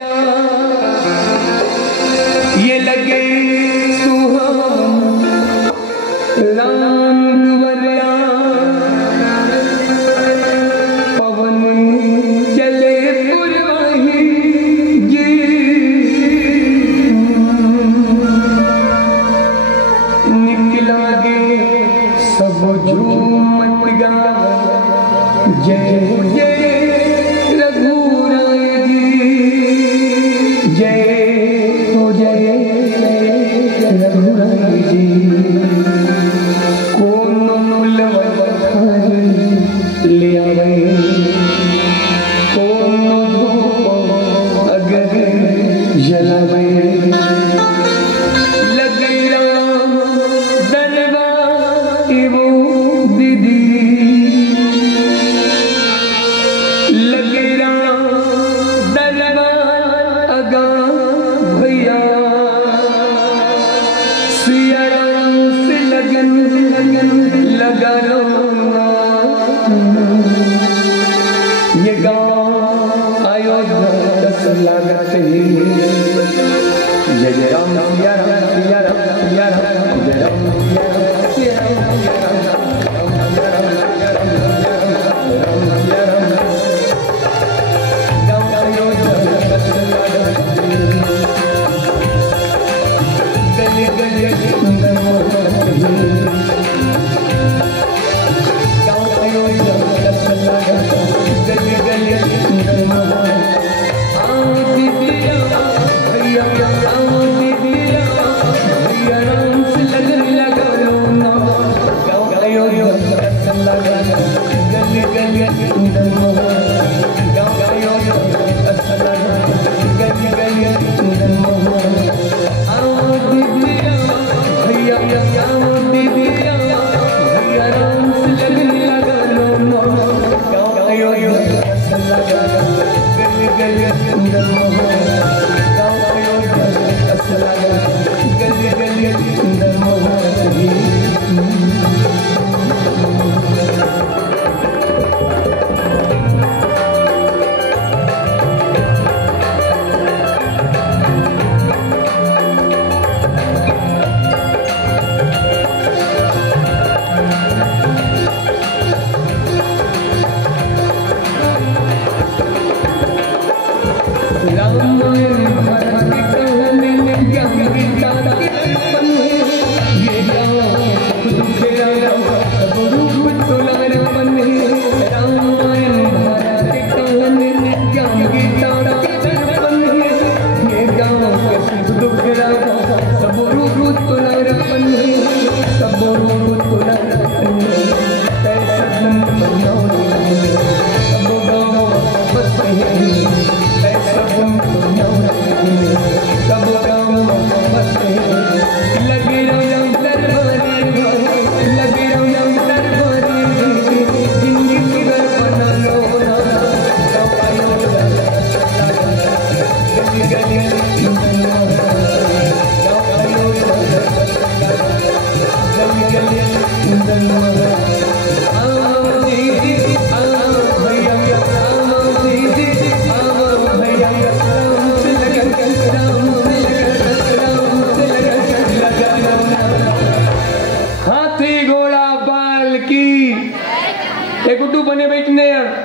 ये लगे सुहावन रंग वरया पवन चले पुरवाही ये निकला गे सब झूमत गा जय जय ये गाँव अयोध्या दस लागत ही जय जय राम सिया राम सिया राम सिया राम जय राम सिया राम सिया राम गाँव अयोध्या दस लागत गली गली सुंदर गाँव अयोध्या दस लागत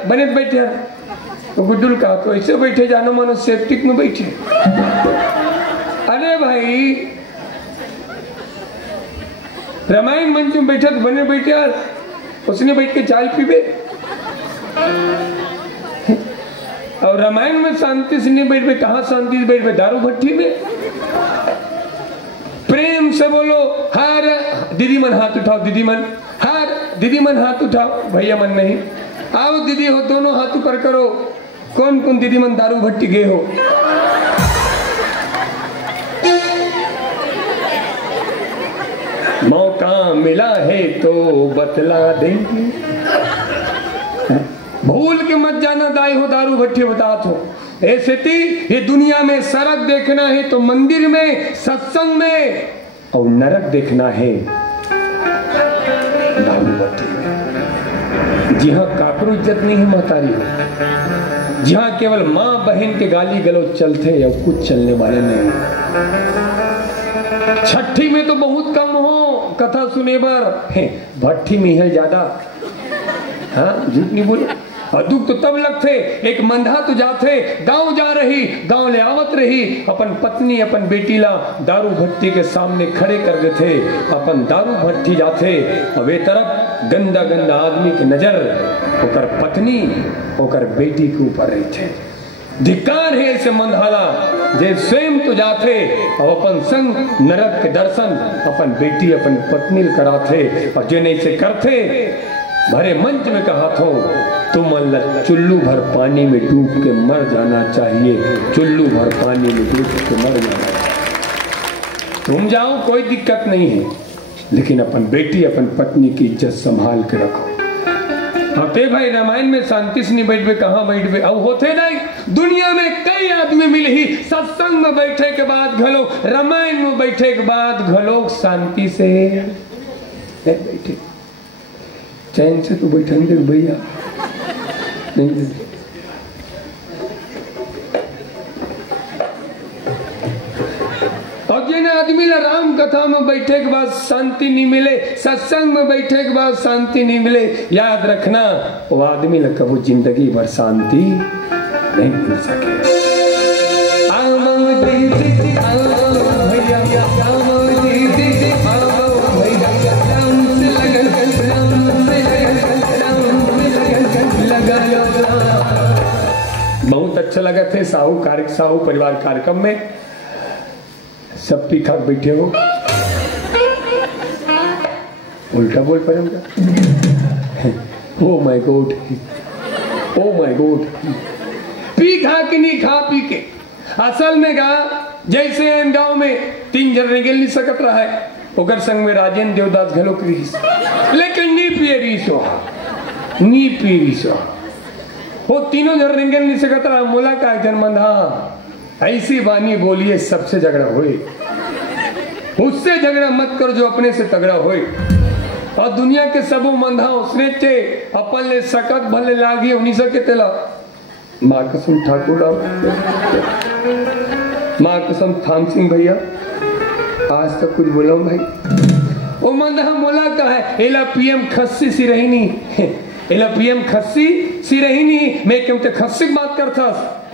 बने बैठे तो गुड्डुल का तो ऐसे बैठे जानो मानो सेप्टिक में बैठे। अरे भाई रामायण मंच में बैठा तो बने बैठे यार उसने बैठ के चाय पीबे और रामायण में शांति से नहीं बैठ कहाँ शांति से बैठ दारू भट्टी में। प्रेम से बोलो हर दीदी मन हाथ उठाओ, दीदी मन हर दीदी मन हाथ उठाओ, भैया मन नहीं। आओ दीदी हो दोनों हाथ ऊपर करो। कौन कौन दीदी मन दारू भट्टी गए हो? मौका मिला है तो बतला देंगे। भूल के मत जाना दाई हो दारू भट्टी बता दो। ऐसे थी ये दुनिया में सड़क देखना है तो मंदिर में सत्संग में, और नरक देखना है दारू भट्टी में। जी हाँ, काकरो इज्जत नहीं है महतारी हो। जहाँ केवल माँ बहन के गाली गलौज चलते या कुछ चलने वाले नहीं। छठी में तो बहुत कम हो कथा सुने बर, भट्ठी में है ज्यादा। हाँ झूठ नहीं बोले। और दुख तो तब लगते, एक मंधा तो जाते गांव जा रही, गांव ले आवत रही, अपन पत्नी अपन बेटी ला दारू भट्टी के सामने खड़े कर देते, अपन दारू भट्टी जाते, और वे तरफ गंदा गंदा आदमी की नजर ओकर पत्नी ओकर बेटी के ऊपर रही थे। धिक्कार है ऐसे मंधाला जे स्वयं तो जाते और अपन संग नरक के दर्शन अपन बेटी अपन पत्नी कराते, और जो नहीं से करते भरे मंच में कहा था तुम अल्लाह चुल्लू भर पानी में डूब के मर जाना चाहिए, चुल्लू भर पानी में डूब के मर जाना चाहिए। तुम जाओ कोई दिक्कत नहीं है, लेकिन अपन बेटी अपन पत्नी की इज्जत संभाल के रखो। अब ते भाई रामायण में शांति से नहीं बैठे, कहाँ बैठे? अब होते नहीं, दुनिया में कई आदमी मिले ही सत्संग में बैठे के बाद घलो, रामायण में बैठे के बाद घलो शांति से बैठे, चैन से तो बैठेंगे भैया नहीं। और जिन आदमी ला राम कथा में बैठे के बाद शांति नहीं मिले, सत्संग में बैठे के बाद शांति नहीं मिले, याद रखना वो आदमी ला कभी जिंदगी भर शांति नहीं मिल सके। बहुत अच्छा लगा थे साहू परिवार कार्यक्रम में, सब पी खा बैठे हो, उल्टा बोल पड़े। Oh my God, oh my God, P खा के नहीं खा पी के। असल में गा जैसे गांव में 3 जन रेगल नहीं सकत रहा है, ओकर संग में राजेंद्र देवदास घलो क्रीस, लेकिन नी पिए रीसो, नी पी रीसो, वो तीनों जन रेंगल नहीं सकत रहा। मोला का जन्मंधा ऐसी बानी बोलिए सबसे झगड़ा होए, उससे झगड़ा मत कर जो अपने से तगड़ा होए। और दुनिया के सबो मंधा उसने चे अपन ले सकत भले लागी उन्हीं सके तेला माँ कसम ठाकुर राव, माँ कसम थाम सिंह भैया, आज तक कुछ बोला भाई। वो मंधा मोला का है एला पीएम खस्सी सी रही नहीं, एला पीएम खस्सी सी रही नहीं, मैं क्यों ते खस्सी की बात करता,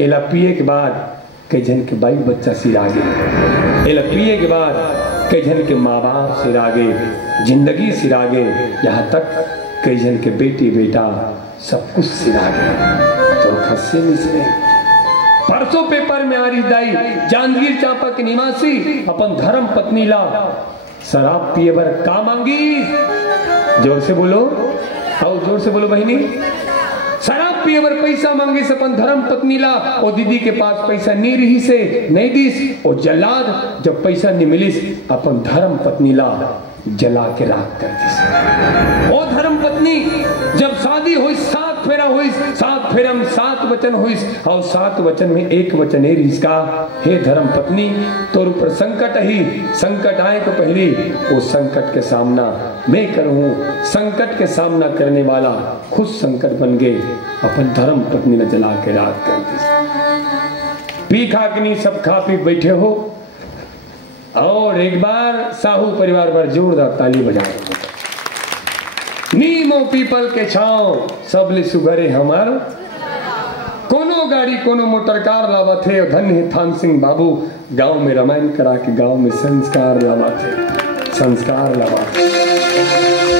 एला पिए के बाद कई जन के बाई बच्चा सिर आगे, एला पिए के बाद कई जन के माँ बाप सिर आगे, जिंदगी सिर आगे, यहाँ तक कई जन के बेटी बेटा सब कुछ सिर आगे, तो खस्सी नहीं सिरे। परसों पेपर में आ रही दाई जांजगीर चांपा के निवासी अपन धर्म पत्नी ला शराब पिए बर का मांगी, जोर से बोलो, आओ जोर से बोलो बहिनी, शराब पिए बर पैसा मांगे से अपन धर्म पत्नी ला, और दीदी के पास पैसा नहीं रही से नहीं दिस, और जलाद जब पैसा नहीं मिलिस अपन धर्म पत्नी ला जला के राख कर दिस। वो धर्म पत्नी जब शादी हुई 7 फेरा हुई, 7 फेरा में 7 वचन हुई, और 7 वचन में एक वचन है इसका, हे धर्म पत्नी तोर ऊपर संकट ही, संकट आए तो पहले वो संकट के सामना मैं करूं, संकट के सामना करने वाला खुद संकट बन गए, अपन धर्म पत्नी ने जला के राख कर दी। पी खा के नहीं सब खा पी बैठे हो, और एक बार साहू परिवार पर जोरदार ताली बजाओ। नीमो पीपल के छांव सबले सुघरे हमार, कोनो गाड़ी कोनो मोटर कार लावा थे, और धन्य है थान सिंह बाबू गांव में रामायण करा के गांव में संस्कार लावा थे, संस्कार लावा थे।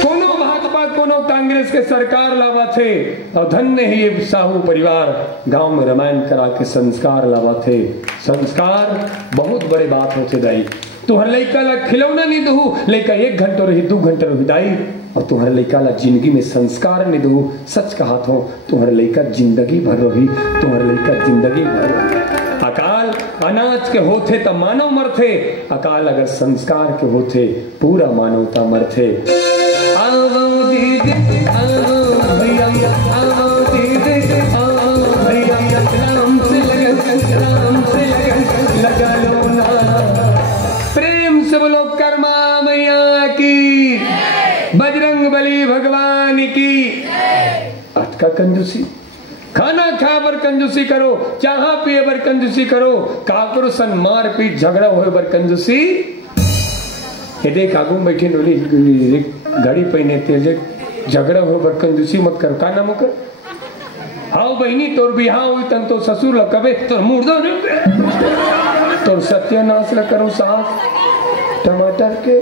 कोनो भाजपा कोनो कांग्रेस के सरकार लावा थे, और धन्य ही ये साहू परिवार गांव में रामायण करा के संस्कार लावा थे। संस्कार बहुत बड़े बात होते दाई, तुहर लड़का ला खिलौना नहीं दू, लड़का 1 घंटा रही 2 घंटा रही दाई, और तुम्हारे लड़का ला जिंदगी में संस्कार नहीं दू, सच कहा था तुम्हारे लड़का जिंदगी भर रही, तुम्हारे लड़का जिंदगी भर रही। अकाल अनाज के होते तो मानव मरते, अकाल अगर संस्कार के होते पूरा मानवता मरते। प्रेम से बोलो कर्मा मैया की, बजरंग बली भगवान की। आज का कंजूसी खाना खा बर कंजूसी करो, चाहा पिए बर कंजूसी करो, काकरो सन मार पीट झगड़ा होए बर कंजूसी। ये देख आगू में बैठे डोली घड़ी पहने तेज झगड़ा हो बर कंजूसी मत करो। का नाम कर आओ बहनी तोर बिहाव हुई तन तो ससुर लकबे तोर मुर्दो तोर सत्यानाश ल करो सास टमाटर के।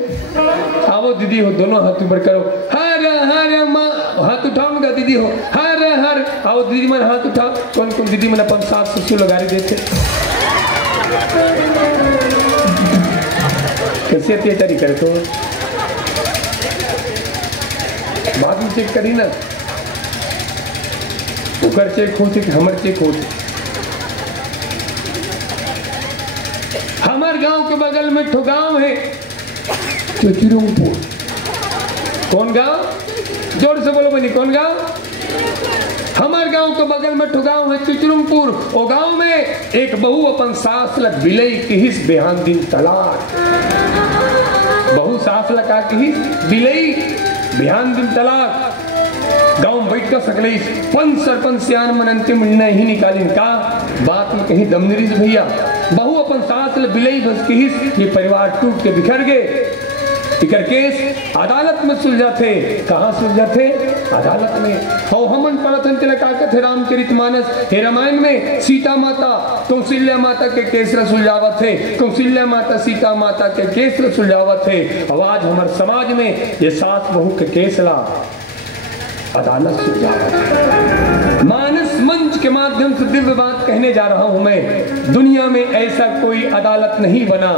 आओ दीदी हो दोनों हाथ ऊपर करो, हर हर माँ हाथ उठाऊंगा दीदी हो हर हर। आओ दीदी मन हाथ उठाओ। कौन कौन दीदी मन अपन सास ससुर लगारी देते कैसे तैयारी करे तो बाद में चेक करी ना, उकर चेक होते कि हमर चेक होते। हमार गांव के बगल में ठो गांव है चुचुरुमपुर। कौन गांव? जोर से बोलो बनी, कौन गांव? हमार गांव के बगल में ठो गांव है चुचुरुमपुर। वो गांव में एक बहू अपन सास लग बिलई किहिस बेहान दिन तलाक। बहू सास लगा किहिस बिलई बेहान दिन तलाक। गांव में बैठ कर सकले पंच सरपंच सियान मन अंतिम निर्णय ही निकालिन का बात में कहीं दम निरीज भैया। बहू अपन सास ल बिलई बस किहिस, ये परिवार टूट के बिखर गए। इकर केस अदालत में सुलझा थे। कहाँ सुलझा थे? अदालत में। और हमन पढ़थन के लगा थे रामचरितमानस हे रामायण में सीता माता कौशल्या माता के केस ल सुलझावत थे, कौशल्या माता सीता माता के केस ल सुलझावत थे। आज हमारे समाज में ये सास बहू के केस ला अदालत सुलझावत है। मानस मंच के माध्यम से दिव्य बात कहने जा रहा हूं मैं। दुनिया में ऐसा कोई अदालत नहीं बना,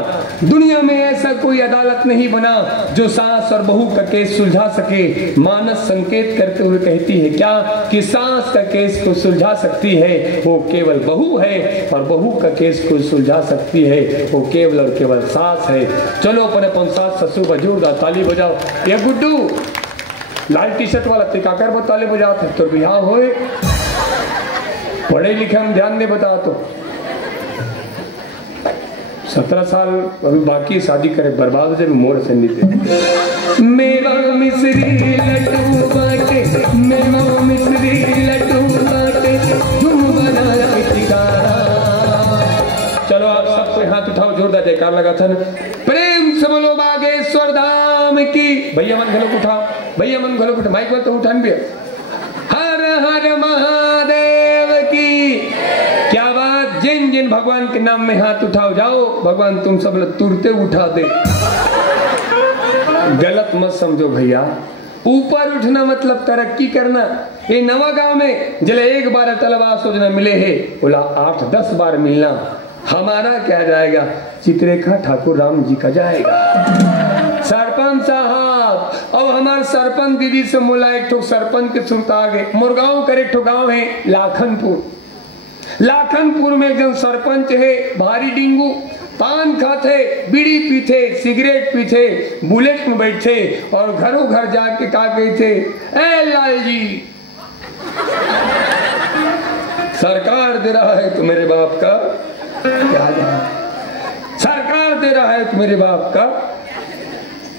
दुनिया में ऐसा कोई अदालत नहीं बना जो सास और बहू का केस सुलझा सके। मानस संकेत करते हुए कहती है क्या कि सास का केस को सुलझा सकती है वो केवल बहू है, और बहू का केस को सुलझा सकती है वो केवल और केवल सास है। चलो अपन अपन सास ससुर का जोरदार ताली बजाओ। ये गुड्डू लाल टी शर्ट वाला तिकाकर बताले बजाओ थे तो बिहार होए। पढ़े लिखे हम ध्यान नहीं बता तो 17 साल अभी बाकी शादी करे बर्बाद हो जाए मोर से नहीं। मेवा मिश्री लड्डू बाटे, मेवा मिश्री लड्डू बाटे, तुम बनाया टिकारा। चलो आप सबको हाथ उठाओ, जोरदार जयकार लगा था। प्रेम से बोलो बागेश्वर धाम की। भैया मन घलोक उठाओ, भैया मन घलोक उठाओ, माइक तो उठान भी। हर हर महादेव की। क्या बात। जिन जिन भगवान के नाम में हाथ उठाओ जाओ, भगवान तुम सब लोग तुरते उठा दे। गलत मत समझो भैया, ऊपर उठना मतलब तरक्की करना। ये नवा गांव में जले एक बार तलवार योजना मिले है, बोला 8-10 बार मिलना। हमारा क्या जाएगा? चित्ररेखा ठाकुर राम जी का जाएगा। सरपंच साहब, अब हमारे सरपंच दीदी से मुला एक ठो सरपंच के सुरता आ गए। मुरगांव कर एक ठो गांव है लाखनपुर। लाखनपुर में एकदम सरपंच है भारी डिंगू, पान खाते, बीड़ी पीते, सिगरेट पीते, बुलेट में बैठे और घरों घर जाके कहा गए थे, ए लाल जी सरकार दे रहा है तो मेरे बाप का क्या जाएगा, सरकार दे रहा है तो मेरे बाप का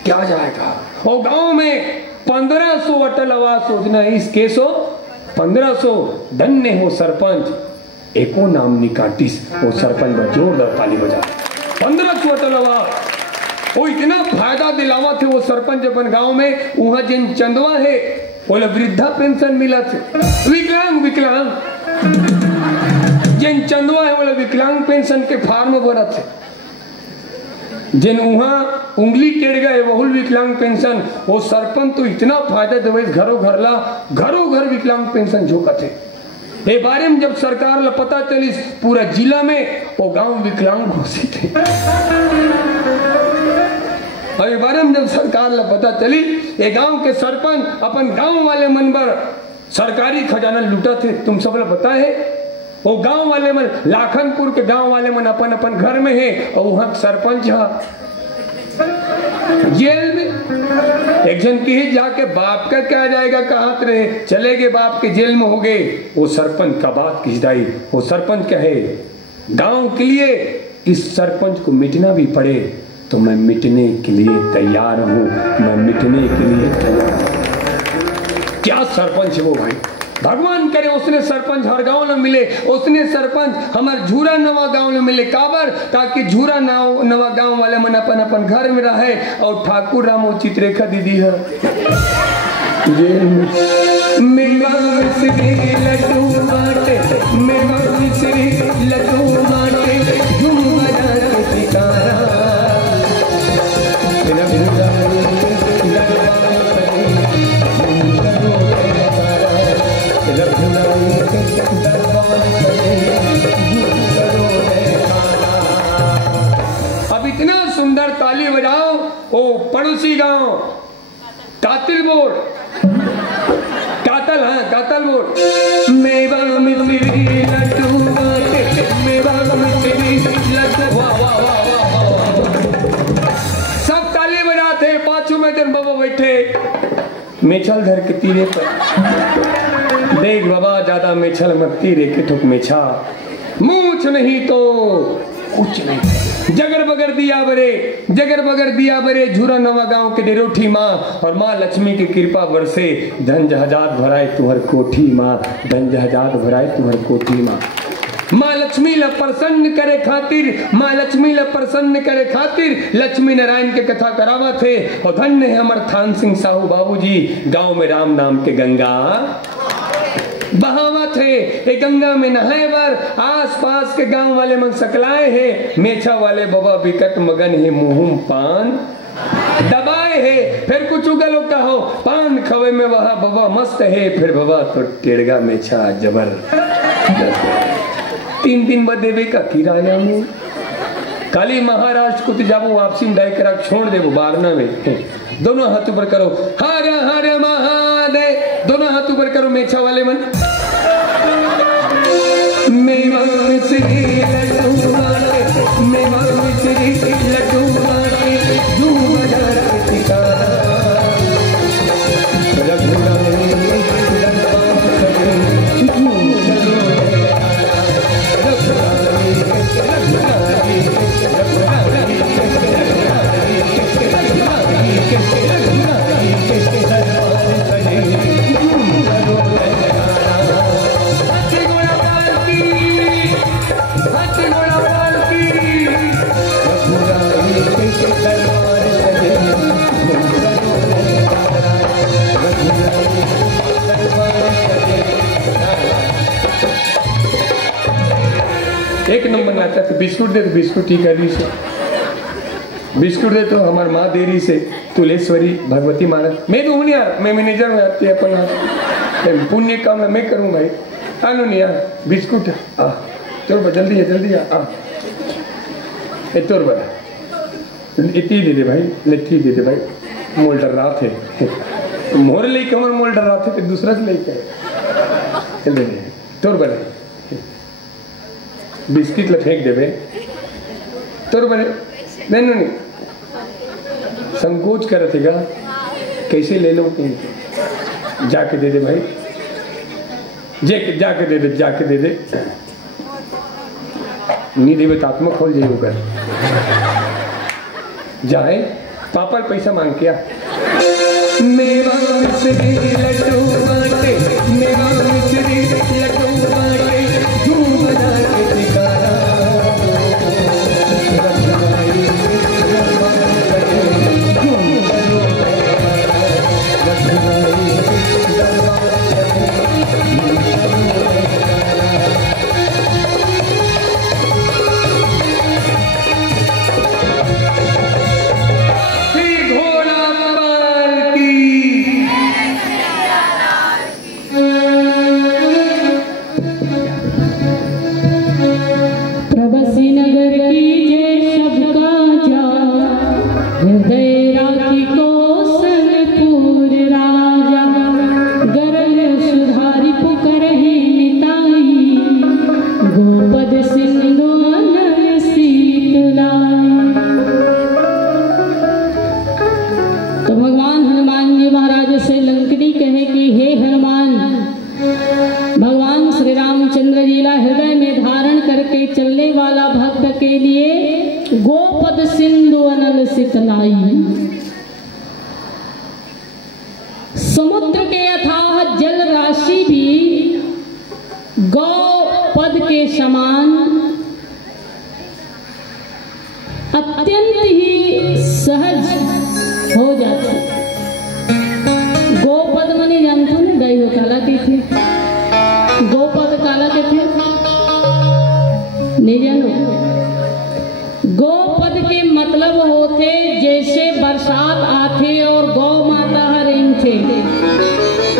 क्या जाएगा। और गांव में 1500 अटल आवास योजना इस केसो 1500 धन्य हो सरपंच एको नाम निकाटिस। वो सरपंच में जोरदार ताली बजा। 1500 अटल आवास वो इतना फायदा दिलावा थे वो सरपंच अपन गांव में। वहां जिन चंदवा है बोले वृद्धा पेंशन मिला थे, विकलांग जिन चंदवा है बोले विकलांग पेंशन के फार्म भरा थे। जिन वहां उंगली टेढ़ गए बहुल विकलांग पेंशन, वो सरपंच तो इतना फायदा देवे घरों घर विकलांग पेंशन झोंका थे। ये बारे में जब सरकार ला पता चली पूरा जिला में वो गांव विकलांग घोषित थे। और ये बारे में जब सरकार ला पता चली ये गांव के सरपंच अपन गांव वाले मन पर सरकारी खजाना लूटा थे। तुम सब लोग पता है वो गांव वाले मन लाखनपुर के गांव वाले मन अपन अपन घर में है और वहां सरपंच जेल में। एक जन की जाके बाप का क्या जाएगा कहाँ रहे चले गए, बाप के जेल में हो गए। वो सरपंच का बात खिंचदाई। वो सरपंच कहे गांव के लिए इस सरपंच को मिटना भी पड़े तो मैं मिटने के लिए तैयार हूं, मैं मिटने के लिए तैयार हूं। क्या सरपंच है वो भाई, भगवान करे उसने सरपंच हर गांव में मिले, उसने सरपंच हमार झूरा नवा गांव में मिले, काबर ताकि झूरा नवा गांव वाले मन अपन अपन घर में रहे। और ठाकुर राम उचित रेखा दीदी है मेवा मिश्री लड्डू बाटे, मेवा मिश्री लड्डू बाटे, झूम बजा के सितारा अब इतना सुंदर ताली बजाओ। ओ पड़ोसी गांव कातिल बोल, कातल, हाँ कातल बोल। मेवा मिश्री लड्डू बाटे, मेवा मिश्री लड्डू, वाह वाह वाह वाह। सब ताली बजाते, 5 मीटर बाबा बैठे मेछल धर के तीरे पर। देख बाबा ज्यादा मेछल मत तीरे के ठुक मेछा, मूछ नहीं तो कुछ नहीं। जगर बगर दिया बरे झूरा नवा गांव के डेरोठी माँ, और माँ लक्ष्मी की कृपा बरसे, धन जहाजात भराए तुहर कोठी माँ, धन जहाजात भराए तुहर कोठी माँ। माँ लक्ष्मी ला प्रसन्न करे खातिर, माँ लक्ष्मी ला प्रसन्न करे खातिर लक्ष्मी नारायण के कथा करावा थे। और धन्य है अमर थान सिंह साहू बाबूजी, गांव में राम नाम के गंगा बहावत है। एक गंगा में नहाए बर आस पास के गांव वाले मन सकलाए हैं, मेछा वाले बाबा विकट मगन है, मुंह पान दबाए है। फिर कुछ उगलो कहो पान खवे में वह बाबा मस्त है, फिर बाबा तो टेढ़गा मेछा जबर। 3 बदेवे का किराया में काली महाराष्ट्र को जाबो वापसी में डायकरा छोड़ देबो बारना में। दोनों हाथ ऊपर करो, हर हर महादेव, दोनों हाथ ऊपर करो मेछा वाले मन। मेवा मिश्री लड्डू बाटे, मेवा मिश्री लड्डू बाटे, झूम बजा के सितारा एक नंबर नाचा। तो बिस्कुट दे, तो बिस्कुट ठीक है से बिस्कुट दे, तो हमार माँ देरी से तुलेश्वरी भगवती महाराज। मैं तो हूँ नहीं यार, मैं मैनेजर में आती है अपन, पुण्य काम है मैं करूँ भाई। आनो नहीं यार बिस्कुट आ तोर जल्दी है, जल्दी आ तोर बड़ा इतनी दे दे भाई, लट्ठी दे दे भाई। मोल डर रहा थे मोर लेके हमारे मोल डर रहा थे, फिर दूसरा से लेके तोर बड़ा बिस्किट ला फेंक देवे तोर बड़े नहीं संकोच कर थे कैसे ले लो, जाके दे दे भाई, जाके दे दे, जाके दे दे। नहीं देवे तो आत्मा खोल जाइए कर जाए पापा पैसा मांग किया। मेवा मिश्री लड्डू बाटे, मेवा मिश्री लड्डू बाटे, झूम बजा के सितारा समुद्र के अथाह जल राशि भी अत्यंत ही सहज हो जाते। गोपद मनी जानते हो ना, गाय काला के थे, गोपद काला के थे, नहीं जानो। गोपद के मतलब होते जैसे बरसात आते और गौ माता हरें थे,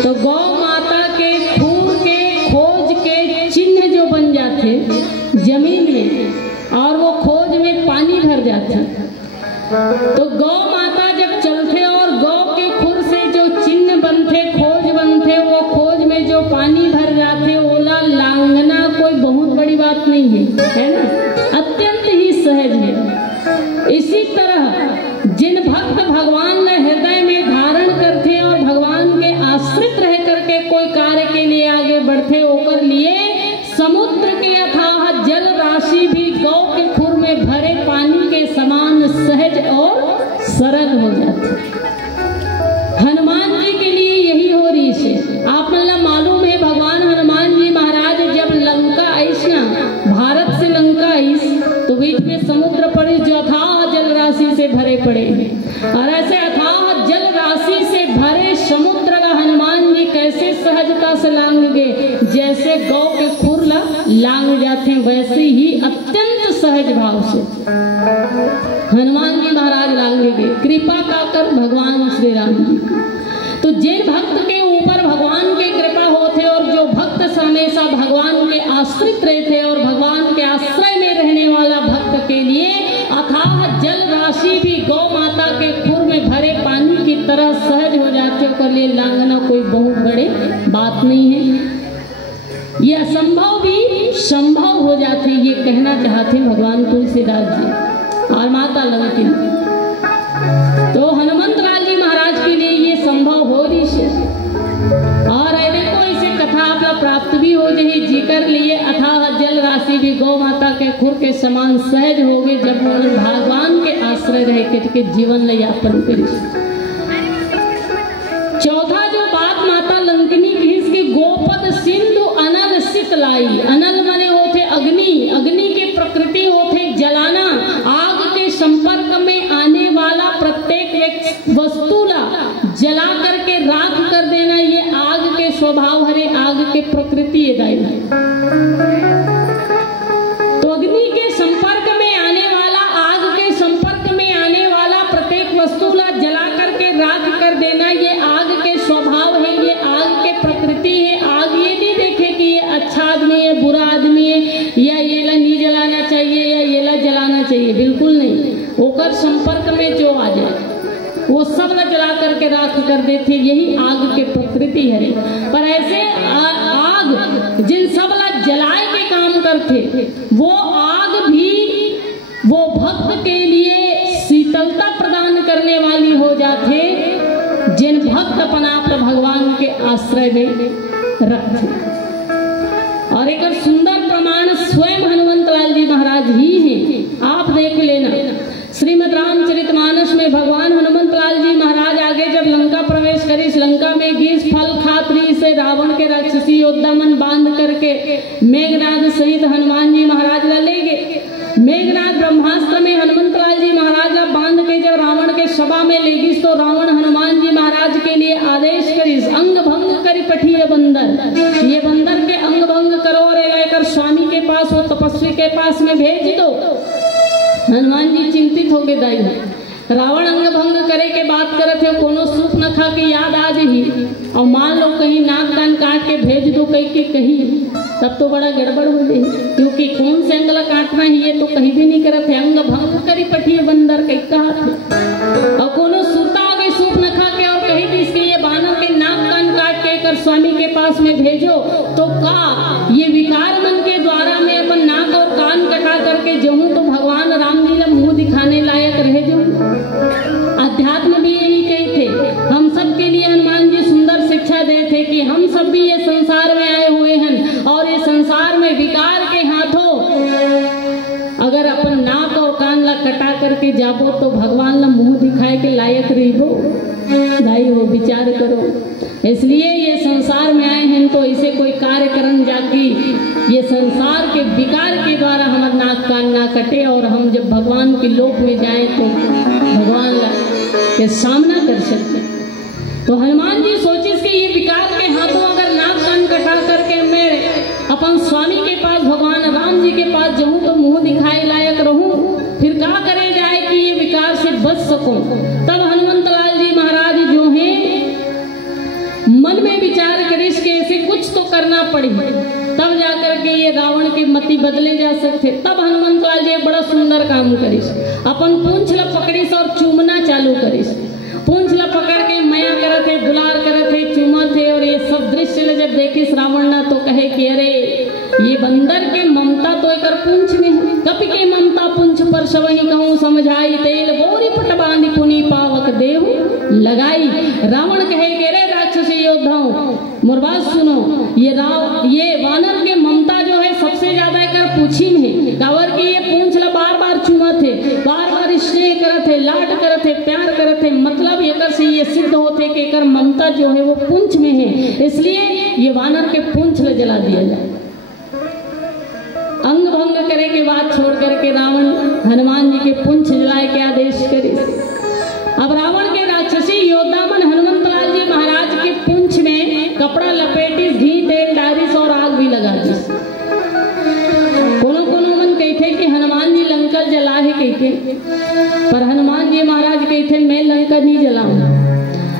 तो गौ माता के खूर के खोज के चिन्ह जो बन जाते जमीन में और वो खोज में पानी भर जाते, तो गौ माता जब चलते और गौ के खुर से जो चिन्ह बनते, खोज बनते, वो खोज में जो पानी भर जाते, ओला लांगना कोई बहुत बड़ी बात नहीं है ना, अत्यंत ही सहज है। इसी तरह जिन भक्त भगवान ने हृदय में धारण करते और भगवान के आश्रित रह करके कोई कार्य के लिए आगे बढ़ते, होकर लिए समुद्र के अथाह जल राशि भी गौ के खुर में भरे पानी के समान सहज और सरल हो जाते। हनुमान जी के लिए यही हो रही है। आप मतलब मालूम है भगवान हनुमान जी महाराज जब लंका आईस ना, भारत से लंका आईस, तो बीच में समुद्र पड़े जो अथाह जल राशि से भरे पड़े हैं, और ऐसे अथाह जल राशि से भरे समुद्र का हनुमान जी कैसे सहजता से लांग गए, जैसे गौ के खुर लांग जाते हैं, वैसे ही अत्यंत सहज भाव से हनुमान जी महाराज लांग गए, कृपा पाकर भगवान श्री राम जी। तो जिन भक्त के ऊपर भगवान की कृपा होते और जो भक्त हमेशा भगवान के आश्रित रहते और भगवान के आश्रय में रहने वाला भक्त के लिए अथाह जल राशि भी गौ माता के खुर में भरे पानी की तरह सहज हो जाते, कर लिए लांघना कोई बहुत बड़ी बात नहीं है, ये असंभव भी संभव हो जाते, ये कहना चाहते भगवान तुलसीदास जी और माता लंकिनी। तो हनुमंत लाल जी महाराज के लिए ये संभव हो रही है। और देखो इसे कथा आपका प्राप्त भी हो जाए, जीकर लिए अथाह जल राशि भी गौ माता के खुर के समान सहज हो गए, जब भगवान के आश्रय रह के जीवन यापन करी। चौथा जो बात माता लंकिनी की, इसके गोपद सिंधु अनल सित लाई। अनल माने होते अग्नि, अग्नि के प्रकृति होते जलाना, आग के संपर्क में आने वाला प्रत्येक वस्तु ला जला करके राख कर देना, ये आग के स्वभाव हरे, आग के प्रकृति है। तो अग्नि के संपर्क में आने वाला, आग के संपर्क में आने वाला प्रत्येक वस्तु ला जला करके राख कर देना, ये आग के स्वभाव है, ये आग के प्रकृति है। आग ये नहीं देखे कि ये अच्छा आदमी है, बुरा आदमी है, या ये ला नहीं जलाना चाहिए या ये ला जलाना चाहिए, बिल्कुल नहीं। होकर संपर्क में जो आ जाए वो सब ला जला करके राख कर देते, यही आग के प्रकृति है। पर ऐसे आग जिन सब ला जलाए के काम करते, वो आग भी वो भक्त के लिए शीतलता प्रदान करने वाली हो जाते, जिन भक्त अपना भगवान के आश्रय में रखते। और एक सुंदर प्रमाण स्वयं हनुमंत लाल जी महाराज ही हैं। आप देख लेना श्रीमद् रामचरितमानस में भगवान हनुमंत लाल जी महाराज आगे जब लंका प्रवेश करी, इस लंका में गीस फल खात्री से रावण के राक्षसी योद्धा मन बांध करके मेघनाद सहित हनुमान जी महाराज ला ले गए। मेघनाद ब्रह्मास्त्र में हनुमंत लाल जी महाराज ला बांध के जब रावण के सभा में ले गई, तो रावण हनुमान जी महाराज के लिए आदेश करी, अंग भंग करी पठिए बंदर, ये बंदर के अंग भंग करो और लेकर स्वामी के पास, वो तपस्वी के पास में भेज दो। हनुमान जी चिंतित हो गए, दाई रावण अंग भंग करे के बात करे थे, कोनो सूख न खा के याद आ जाही, और मान लो कहीं नाक कान काट के भेज दो कहीं के कहीं, तब तो बड़ा गड़बड़ हो जाए, क्योंकि कौन से अंगला काटना है ये तो कहीं भी नहीं करते, अंग भंग करी पठिए बंदर कहीं कहा थे। और कोनो सूता आ गई सूख न खा के और कही थी इसके ये बानर के नाक कान काट के कर स्वामी के पास में भेजो, तो का ये विकार मन के द्वारा में अपन नाक और कान कटा करके जाऊं तो भगवान राम जी ला मुंह दिखाने लायक रह जाऊं। अध्यात्म भी यही कहे थे, हम सब के लिए हनुमान जी सुंदर शिक्षा दे थे कि हम सब भी ये संसार में आए हुए हैं, और ये संसार में विकार के हाथों अगर अपन नाक और कान ला कटा करके जाबो तो भगवान ला मुंह दिखाए के लायक रहिबो दाई हो विचार करो। इसलिए ये संसार में आए हैं तो इसे कोई कार्य करन जाकी ये संसार के विकार के द्वारा हमार नाक कान ना कटे और हम जब भगवान के लोक में जाएं तो भगवान के सामना कर सके। तो हनुमान जी सोचिस कि ये विकार के हाथों अगर नाक कान कटा करके मैं अपन स्वामी के पास भगवान राम जी के पास जाऊं तो मुंह दिखाए लायक रहूं, फिर क्या करे जाए कि ये विकार से बच सकूं। तब हनुमंत लाल जी महाराज जो हैं मन में विचार करिस के ऐसे कुछ तो करना पड़ी, तब जाकर के ये रावण की मति बदले जा सकते। तब हनुमंत लाल जी बड़ा सुंदर काम करिस, अपन पूंछ ला पकड़िस और चूमना चालू करिस। पूंछ ला पकड़ के मया करत है, दुलार करत है, चूमत है। और ये सब दृश्य जब देखिस रावण ना तो कहे कि अरे ये बंदर के ममता तो एक पूंछ में है, कपि के ममता पूंछ पर सबही कहूँ समझाई, तेल बोरी पट बांधी पुनी पावक देहु लगाई। रावण कहे कि रे राक्षसी योद्धाओं मोर बात सुनो, ये वानर के ममता जो है सबसे ज्यादा एकर पूछी में कावर की ये पूंछ ला बार बार चुमत है, बार बार स्नेह करत है, लाड करत है, प्यार करत है। मतलब एकर से ये सिद्ध होते कि एकर ममता जो है वो पूंछ में है, इसलिए ये वानर के पूंछ ला जला दिया जाए। अंग भंग करे के बाद छोड़ करके रावण हनुमान जी के पूंछ जलाए के आदेश करे। अब रावण के राक्षसी योद्धा मन हनुमंत लाल जी महाराज के पूंछ में कपड़ा लपेटिस, घी तेल डालिस और आग भी लगा दिस। कोनो कोनो मन कहते कि हनुमान जी लंका जला है कहते, पर हनुमान जी महाराज कहते मैं लंका नहीं जलाऊं।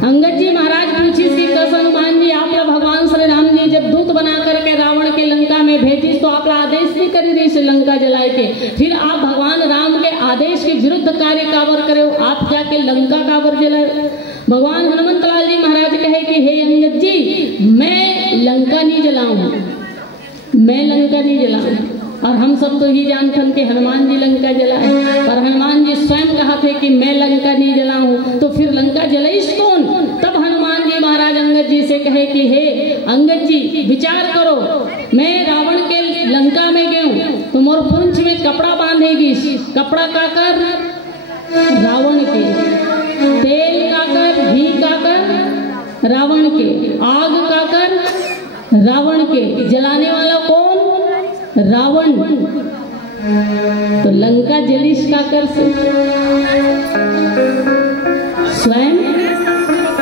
अंगद जी महाराज पूछिस कि कस हनुमान जी आप भगवान श्री राम जी जब दूत बना करके रावण के लंका में भेजिस तो आप आदेश नहीं करी रही लंका जलाए के, फिर आप भगवान राम के आदेश के विरुद्ध कार्य काबर करे, आप जाके लंका काबर जलाए। भगवान हनुमंत लाल जी महाराज कहे कि हे अंगद जी मैं लंका नहीं जलाऊं, मैं लंका नहीं जलाऊं। और हम सब तो ही जानते हैं कि हनुमान जी लंका जलाए, पर हनुमान जी स्वयं कहा थे कि मैं लंका नहीं जलाऊं, तो फिर लंका जलाइस कौन। तब हनुमान जी महाराज अंगद जी से कहे कि हे अंगद जी विचार करो, मैं रावण के लंका में गया तो मोर पूंछ में कपड़ा बांधेगी, कपड़ा का कर रावण के, तेल का कर घी का कर रावण के, आग का कर रावण के, जलाने वाला कौन रावण। तो लंका जलिश का कर से स्वयं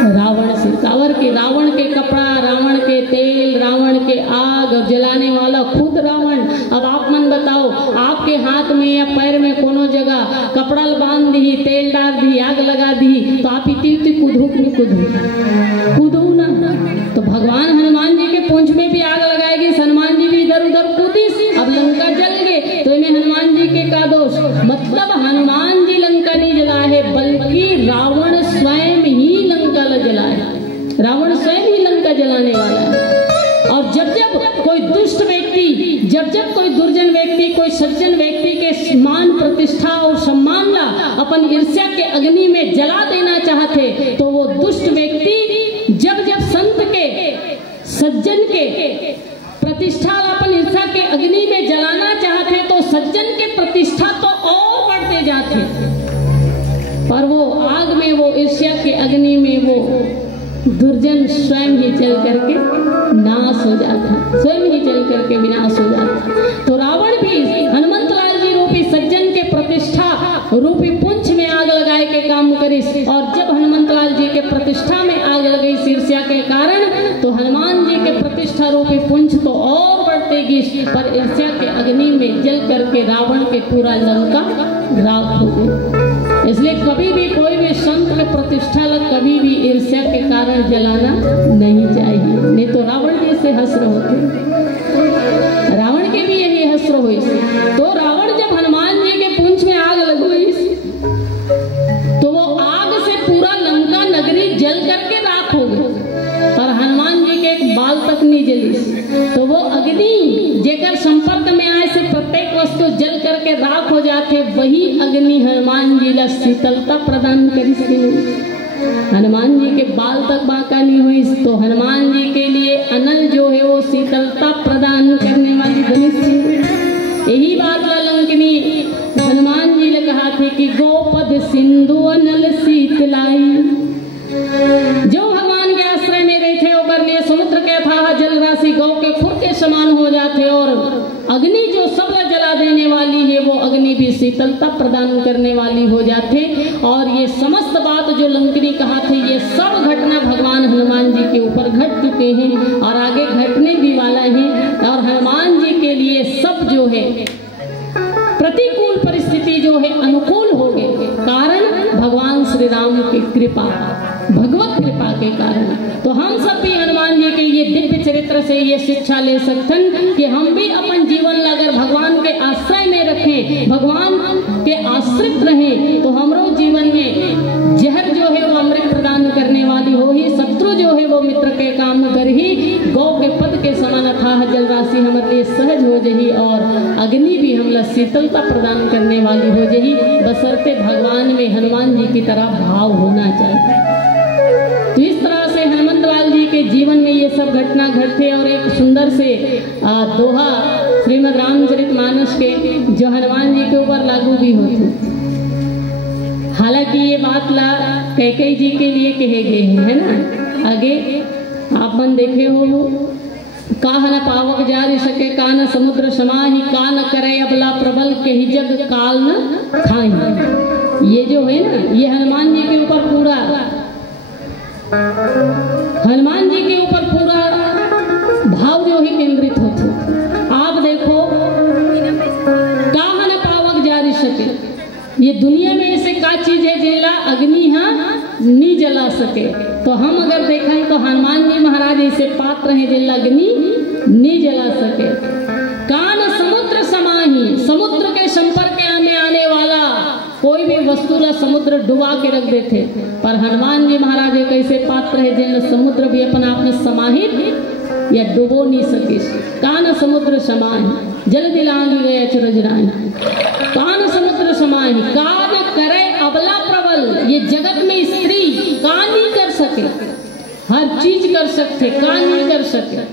रावण से, कावर के रावण के कपड़ा, रावण के तेल, रावण के आग, जलाने वाला खुद रावण। अब आप मन बताओ आपके हाथ में या पैर में कोनो जगह कपड़ा बांध दी, तेल डाल दी, आग लगा दी तो आप इतनी कूदू ना। तो भगवान हनुमान जी के पूंछ में भी आग लगाएगी, हनुमान जी भी इधर उधर कूदिस, अब लंका जल गए तो इन्हें हनुमान जी के का दोष। मतलब हनुमान जी लंका नहीं जला है बल्कि रावण स्वयं ही लंका जला है, रावण स्वयं ही लंका जलाने वाला है। और जब जब कोई दुष्ट व्यक्ति, जब जब कोई दुर्जन व्यक्ति कोई सज्जन व्यक्ति के मान प्रतिष्ठा और सम्मान ला अपन ईर्ष्या के अग्नि में जला देना चाहते, तो वो दुष्ट व्यक्ति जब जब संत के सज्जन के प्रतिष्ठा अपन ईर्ष्या के अग्नि में जलाना चाहते तो सज्जन के प्रतिष्ठा तो और बढ़ते जाते, पर वो आग में, वो ईर्ष्या के अग्नि में वो दुर्जन स्वयं ही जल करके नाश हो जाता, स्वयं ही जल करके विनाश हो जाता। तो रावण भी हनुमंत लाल जी रूपी सज्जन के प्रतिष्ठा रूपी पुंछ में आग लगाए के काम करिस। और जब हनुमंत लाल जी के प्रतिष्ठा में आग लगी ईर्ष्या के कारण, तो हनुमान जी के प्रतिष्ठा रूपी पुंछ तो और बढ़तेगी, पर ईर्ष्या के अग्नि में जल करके रावण के पूरा लंका राख हो गई। इसलिए कभी भी कोई भी संत के प्रतिष्ठा लग कभी भी ईर्ष्या के कारण जलाना नहीं चाहिए, नहीं तो रावण जैसे हस्र होते, रावण के भी यही हस्र हुई। तो रावण जब हनुमान जी के पूंछ में आग लगवाई तो वो आग से पूरा लंका नगरी जल करके राख हो गई, पर हनुमान जी के एक बाल तक नहीं जली। तो वो अग्नि जेकर संपर्क में आए से प्रत्येक वस्तु जल करके राख हो जाते, वही अग्नि हनुमान जी ला शीतलता प्रदान करी। हनुमान जी के बाल तक बांका नहीं हुई, तो हनुमान जी के लिए अनल जो है वो शीतलता प्रदान करने वाली धनुष थी। यही बात लंकिनी हनुमान जी ने कहा थे कि गोपद सिंधु अनल शीतलाई। जो भगवान के आश्रय में रहे थे ओकर लिए समुद्र के था जल राशि गौ के खुर के समान हो जाते, और अग्नि जो सब जला देने वाली है वो अग्नि भी शीतलता प्रदान करने वाली हो जाते। और ये समस्त बात जो लंकिनी कहा थे ये सब घटना भगवान हनुमान जी के ऊपर घट चुके हैं और आगे घटने भी वाला है। और हनुमान जी के लिए सब जो है प्रतिकूल परिस्थिति जो है अनुकूल हो गए, कारण भगवान श्री राम की कृपा, भगवत कृपा के कारण। तो हम सब भी हनुमान जी के ये दिव्य चरित्र से ये शिक्षा ले सकते हैं कि हम भी अपन जीवन अगर भगवान के आश्रय में रखें, भगवान के आश्रित रहें, तो हमारो जीवन में जहर जो है वो अमृत प्रदान करने वाली हो ही, शत्रु जो है वो मित्र के काम कर ही, गौ के पद के समान अथाह जल राशि हमारे लिए सहज हो जही, और अग्नि भी हमला शीतलता प्रदान करने वाली हो जही, बशर्ते भगवान में हनुमान जी की तरह भाव होना चाहिए। तो इस तरह से हनुमंत लाल जी के जीवन में ये सब घटना घटते। और एक सुंदर से दोहा श्रीमद् रामचरितमानस के जो हनुमान जी के ऊपर लागू भी होते। हालांकि ये बात ला कैकेयी जी के लिए कहे गए है ना। आगे आप मन देखे हो, काह न पावक जारी सके, का न समुद्र समाही, का न करे अबला प्रबल, के ही जग काल न खाई। ये जो है ना ये हनुमान जी के ऊपर पूरा, हनुमान जी के ऊपर पूरा भाव जो है केंद्रित होते। आप देखो, काह न पावक जारी सके, ये दुनिया में ऐसे का चीज है जिला अग्नि नहीं जला सके। तो हम अगर देखें तो हनुमान जी महाराज ऐसे पात्र हैं जिला अग्नि नहीं जला सके। कान समुद्र समाही, समुद्र के संपर्क में आने वाला कोई भी वस्तु ला समुद्र डुबा के रख देते, पर हनुमान जी महाराज एक ऐसे पात्र है जिन समुद्र भी अपना आप में समाहित या डुबो नहीं सके। कान समुद्र समाही, जल दिलांगी गए चुरजराई, कान समुद्र समाही, कान करे अबला प्रबल। ये जगत में स्त्री का नहीं कर सके, हर चीज कर सकते, का नहीं कर सके।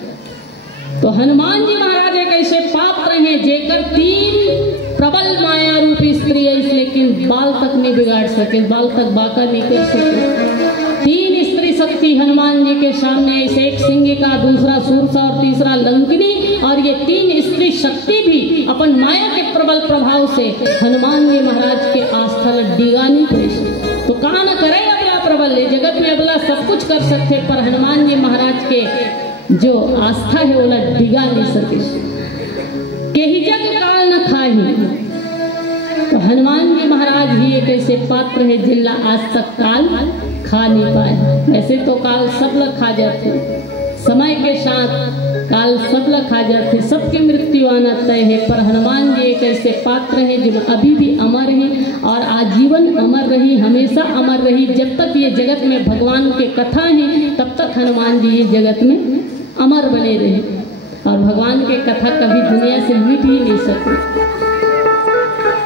तो हनुमान जी महाराज एक ऐसे पात्र हैं जेकर 3 प्रबल माया रूपी स्त्री है, लेकिन बाल तक नहीं बिगाड़ सके, बाल तक बाका नहीं कर सके। 3 स्त्री शक्ति हनुमान जी के सामने, ऐसे एक सिंहिका, दूसरा सूरसा और तीसरा लंकिनी। और ये 3 स्त्री शक्ति भी अपन माया के प्रबल प्रभाव से हनुमान जी महाराज के आस्था डिगानी पड़ी। तो कहा न करे अबला प्रबल, जगत में अबला सब कुछ कर सकते, पर हनुमान जी महाराज के जो आस्था है वो डिगा नहीं सके। के ही जग काल न खाही, तो हनुमान जी महाराज ही एक ऐसे पात्र है जिनला आज तक काल खा नहीं पाए। ऐसे तो काल सब लोग खा जाते, समय के साथ काल सब लोग खा जाते, सबके मृत्यु आना तय है, पर हनुमान जी एक ऐसे पात्र है जो अभी भी अमर है और आजीवन अमर रही, हमेशा अमर रही। जब तक ये जगत में भगवान के कथा है तब तक हनुमान जी इस जगत में अमर बने रहे, और भगवान के कथा कभी दुनिया से मिट ही नहीं सकती।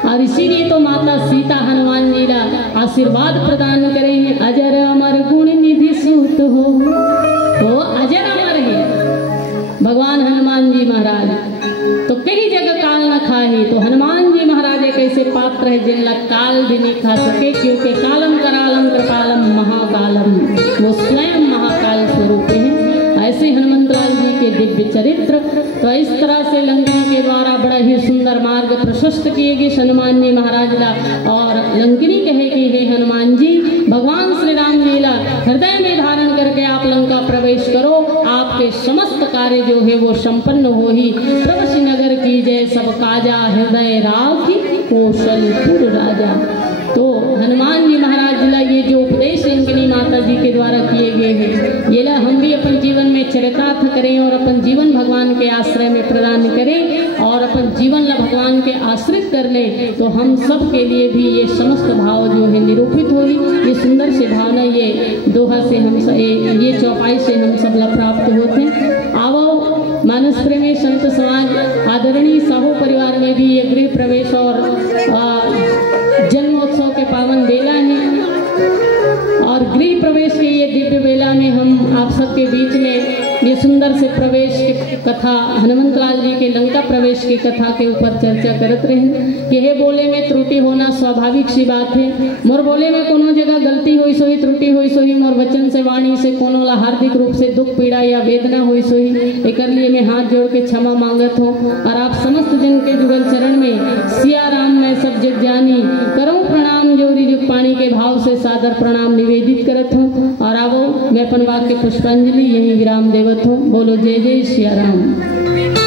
और इसीलिए तो माता सीता हनुमान जी का आशीर्वाद प्रदान करेंगे, अजर अमर गुण निधि सूत हो। तो अजर अमर है भगवान हनुमान जी महाराज, तो कई जगह काल न खाही। तो हनुमान जी महाराज एक ऐसे पात्र है जिनला काल भी नहीं खा सके, क्योंकि कालम करालम कृपालम महाकालम, वो स्वयं महाकाल स्वरूप है। ऐसे हनुमंत लाल जी के दिव्य चरित्र। तो इस तरह से लंकिनी के द्वारा बड़ा ही सुंदर मार्ग प्रशस्त किए गए हनुमान जी महाराज ला। और लंकिनी कहेगी, हे हनुमान जी, भगवान श्री राम जी ला हृदय में धारण करके आप लंका प्रवेश करो, आपके समस्त कार्य जो है वो संपन्न हो ही। प्रभु श्री नगर की जय, सब काजा हृदय राखी कौशलपुर राजा। तो हनुमान जी महाराज ला ये जो उपदेश लंकिनी माता जी के द्वारा किए गए हैं, ये ला हम भी अपन जीवन में चरितार्थ करें और अपन जीवन भगवान के आश्रय में प्रदान करें और अपन जीवन ला भगवान के आश्रित कर लें, तो हम सब के लिए भी ये समस्त भाव जो है निरूपित होगी। ये सुंदर से भावना ये दोहा से हम ये चौपाई से हम सब ला प्राप्त होते हैं। आवो मानस प्रेमी संत समाज आदरणीय साहू परिवार में भी ये गृह प्रवेश और जन्मोत्सव के पावन बेला है, और गृह प्रवेश के ये दिव्य बेला में हम आप सबके बीच में ये ये सुंदर से प्रवेश की कथा हनुमंत लाल जी के लंका प्रवेश की कथा के ऊपर चर्चा करत रहे कि हे बोले में त्रुटि होना स्वाभाविक सी बात है। मोर बोले में कोनो जगह गलती हुई सोही, त्रुटि हुई सोही, मोर वचन से वाणी से कोनो ला हार्दिक रूप से दुख पीड़ा या वेदना हुई सोही, एकर लिए मैं हाथ जोड़ के क्षमा मांगत हूँ। और आप समस्त जन के जुगल चरण में सिया राम मैं सब जग जानी करूँ प्रणाम, जोरी जुग पानी के भाव से सादर प्रणाम निवेदित करत हूँ। और आवो मैं अपन वाक्य पुष्पांजलि यही विराम देवत हूँ। बोलो जय जय सिया राम।